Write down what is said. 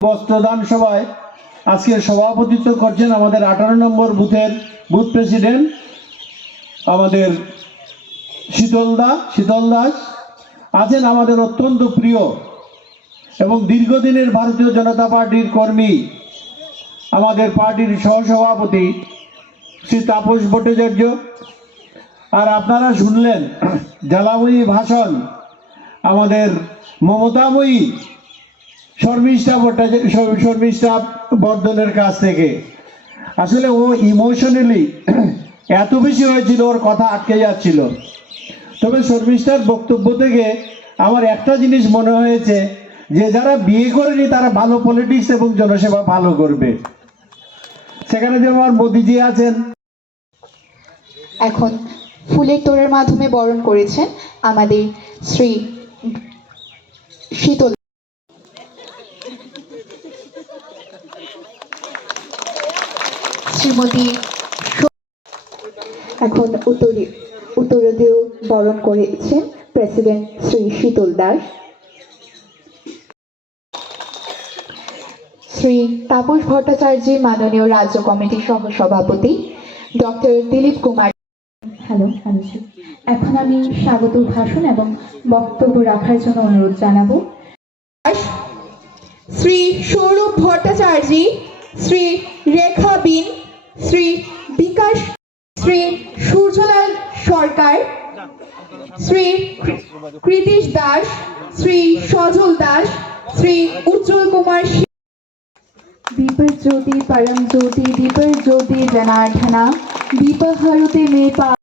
বস্ত্রদান সভায় আজকে সভাপতিত্ব করছেন আমাদের আঠারো নম্বর বুথের বুথ প্রেসিডেন্ট আমাদের শীতল দা, শীতল দাস। আছেন আমাদের অত্যন্ত প্রিয় এবং দীর্ঘদিনের ভারতীয় জনতা পার্টির কর্মী, আমাদের পার্টির সহসভাপতি শ্রী তাপস ভট্টাচার্য। আর আপনারা শুনলেন, জ্বালাময়ী ভাষণ আমাদের মমতাময়ী শর্মিষ্ঠা ভট্টাচার্য, শর- শর্মিষ্ঠা বর্ধনের কাছ থেকে। আসলে ও ইমোশনালি এত বেশি হয়েছিল, ওর কথা আটকে যাচ্ছিল। তবে শর্মিষ্ঠার বক্তব্য থেকে আমার একটা জিনিস মনে হয়েছে যে, যারা বিয়ে করেনি, তারা ভালো পলিটিক্স এবং জনসেবা ভালো করবে। সেখানে যেমন আমার মোদিজি আছেন। এখন ফুলের তোড়ার মাধ্যমে বরণ করেছেন আমাদের শ্রী শীতল শ্রীমতী এখন উত্তরে উত্তরদেও বরণ করেছেন প্রেসিডেন্ট শ্রী শীতল দাস। শ্রী তাপস ভট্টাচার্য মাননীয় রাজ্য কমিটির সহ সভাপতি ডক্টর দিলীপ কুমার। হ্যালো এখন আমি স্বাগত ভাষণ এবং বক্তব্য রাখার জন্য অনুরোধ জানাব। শ্রী সৌরভ ভট্টাচার্য, শ্রী রেখা বিন শ্রী বিকাশ, শ্রী সূর্যলাল সরকার, শ্রী কৃতিশ দাস, শ্রী সজল দাস, শ্রী উজ্জ্বল কুমার শি- দীপজ্যোতি পরম জ্যোতি দীপজ্যোতি, জনার্দনা, দীপহরতে, মে পা